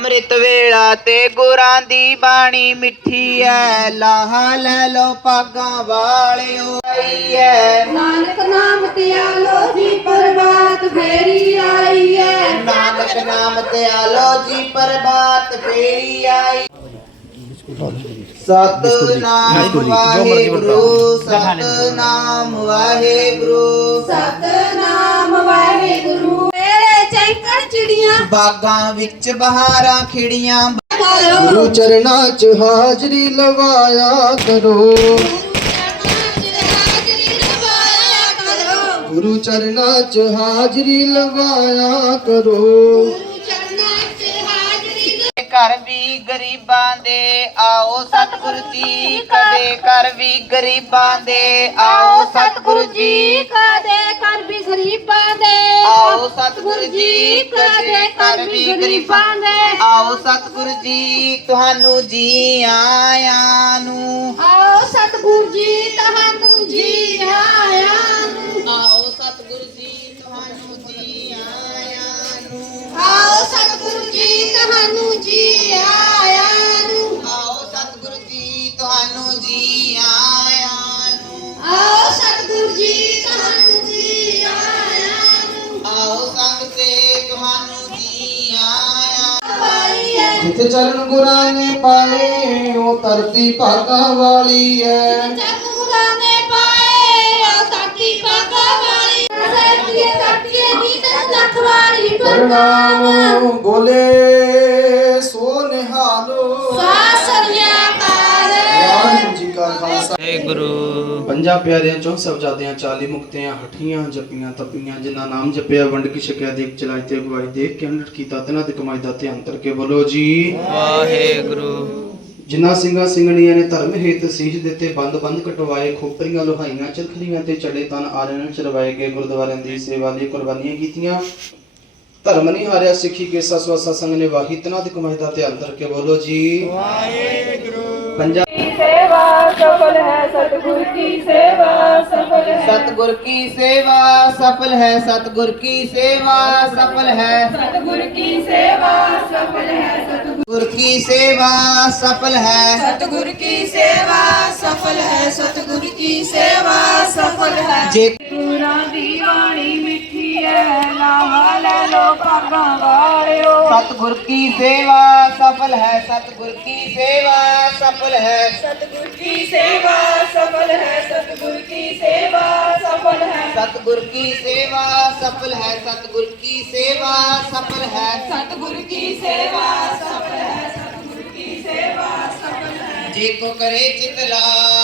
ਅੰਮ੍ਰਿਤ ਵੇਲਾ ਤੇ ਗੁਰਾਂ ਦੀ ਬਾਣੀ ਮਿੱਠੀ ਐ ਲਾਹ ਲੈ ਲੋ ਪਾਗਾ ਵਾਲਿਓ ਆਈਐ ਨਾਨਕ ਨਾਮ ਤੇ ਧਿਆਲੋ ਜੀ ਪਰਬਾਤ ਫੇਰੀ ਆਈਐ ਨਾਨਕ ਨਾਮ ਤੇ ਧਿਆਲੋ ਜੀ ਪਰਬਾਤ ਫੇਰੀ ਆਈ ਸਤਿ ਨਾਮ ਵਾਹਿਗੁਰੂ ਸਤਿ ਨਾਮ ਵਾਹਿਗੁਰੂ ਖਿੜੀਆਂ ਬਾਗਾਂ ਵਿੱਚ ਬਹਾਰਾਂ ਖਿੜੀਆਂ ਗੁਰੂ ਚਰਨਾ ਚ ਹਾਜ਼ਰੀ ਲਵਾਇਆ ਕਰੋ ਗੁਰੂ ਚਰਨਾ ਚ ਹਾਜ਼ਰੀ ਲਵਾਇਆ ਕਰੋ ਕਰ ਵੀ ਗਰੀਬਾਂ ਦੇ ਆਓ ਸਤਿਗੁਰ ਜੀ ਕਦੇ ਕਰ ਵੀ ਗਰੀਬਾਂ ਦੇ ਆਓ ਸਤਿਗੁਰ ਜੀ ਕਦੇ ਕਰ ਵੀ ਗਰੀਬਾਂ ਦੇ ਆਓ ਸਤਿਗੁਰ ਜੀ ਕਦੇ ਕਰੀ ਗਰੀਬਾਂ ਦੇ ਆਓ ਸਤਿਗੁਰ ਜੀ ਤੁਹਾਨੂੰ ਜੀ ਆਇਆਂ ਨੂੰ ਆਓ ਸਤਿਗੁਰ ਜੀ ਤੁਹਾਨੂੰ ਜੀ ਆਇਆਂ ਜਿੱਥੇ ਚਰਨ ਗੁਰਾਂ ਨੇ ਪਾਏ ਉਹ ਧਰਤੀ ਪਾਕਾ ਵਾਲੀ ਐ ਜਿੱਥੇ ਹੈ ਗੁਰਾਂ ਨੇ ਪਾਏ ਉਹ ਧਰਤੀ ਪਾਕਾ ਵਾਲੀ ਹੈ ਸਤਿਏ ਸਤਿਏ ਦੀ ਤਨ ਲਖਵਾਰੀ ਪਰਨਾਮ ਬੋਲੇ ਹੇ ਗੁਰੂ ਪੰਜਾਬ ਪਿਆਰਿਆਂ ਚੋਂ ਸਭ ਜਾਦਿਆਂ ਚਾਲੀ ਮੁਕਤਿਆਂ ਹੱਠੀਆਂ ਜਪੀਆਂ ਤਪੀਆਂ ਜਿਨ੍ਹਾਂ ਨਾਮ ਜਪਿਆ ਵੰਡ ਕੀ ਛਕਿਆ ਦੇਖ ਚਲਾਈ ਤੇ ਅਗਵਾਈ ਦੇਖ ਕੇ ਅੰਡਟ ਕੀਤਾ ਤਿਨਾਂ ਦੇ ਕਮਾਈ ਦਾ ਧਿਆਨ ਤਰ ਕੇ ਬੋਲੋ ਜੀ ਵਾਹੇ ਗੁਰੂ ਜਿਨ੍ਹਾਂ ਸਿੰਘਾਂ ਸਿੰਘਣੀਆਂ ਨੇ ਧਰਮ ਹੇਤ ਸੀਸ ਦਿੱਤੇ ਬੰਦ ਬੰਦ ਕਟਵਾਏ ਖੋਪਰੀਆਂ ਲੋਹਾਈਆਂ ਚਰਖਲੀਆਂ ਤੇ ਚੜੇ ਤਨ ਆਰਿਆਂ ਆਰਨ ਚਰਵਾਏ ਗਏ ਗੁਰਦੁਆਰਿਆਂ ਦੀ ਸੇਵਾ ਲਈ ਕੁਰਬਾਨੀਆਂ ਕੀਤੀਆਂ ਧਰਮ ਨਹੀਂ ਹਾਰਿਆ ਸਿੱਖੀ ਕੇਸਾ ਸਵਾਸਾ ਸੰਗ ਨੇ ਵਾਹੀ ਤਨਾਂ ਦੇ ਕਮਾਈ ਦਾ ਧਿਆਨ ਤਰ ਕੇ ਬੋਲੋ ਜੀ ਵਾਹੇ ਗੁਰੂ ਪੰਜਾਬ ਸੇਵਾ ਸਫਲ ਹੈ ਸਤਗੁਰ ਕੀ ਸੇਵਾ ਸਫਲ ਹੈ ਸਤਗੁਰ ਕੀ ਸੇਵਾ ਸਫਲ ਹੈ ਸਤਗੁਰ ਕੀ ਸੇਵਾ ਸਫਲ ਹੈ ਸਤਗੁਰ ਕੀ ਸੇਵਾ ਸਫਲ ਹੈ ਸਤਗੁਰ ਕੀ ਸੇਵਾ ਸਫਲ ਹੈ ਸਤਗੁਰ ਕੀ ਸੇਵਾ ਸਫਲ ਹੈ ਸਤਗੁਰ ਕੀ ਸੇਵਾ ਸਫਲ ਹੈ ਜੇ ਤੁਰਾਂ ਦੀ ਬਾਣੀ ਮਿੱਠੀ ਹੈ ਨਾਮ ਲੈ ਲੋ ਸਤਗੁਰ ਕੀ ਸੇਵਾ ਸਫਲ ਹੈ ਸਤਗੁਰ ਕੀ ਸੇਵਾ ਸਫਲ ਹੈ ਸਤਗੁਰ ਕੀ ਸੇਵਾ ਸਫਲ ਹੈ ਸਤਗੁਰ ਕੀ ਸੇਵਾ ਸਫਲ ਹੈ ਸਤਗੁਰ ਕੀ ਸੇਵਾ ਸਫਲ ਹੈ ਸਤਗੁਰ ਕੀ ਸੇਵਾ ਸਫਲ ਹੈ ਸਤਗੁਰ ਕੀ ਸੇਵਾ ਸਫਲ ਹੈ ਸਤਗੁਰ ਕੀ ਸੇਵਾ ਸਫਲ ਹੈ ਜੇ ਕੋ ਕਰੇ ਚਿਤ ਲਾ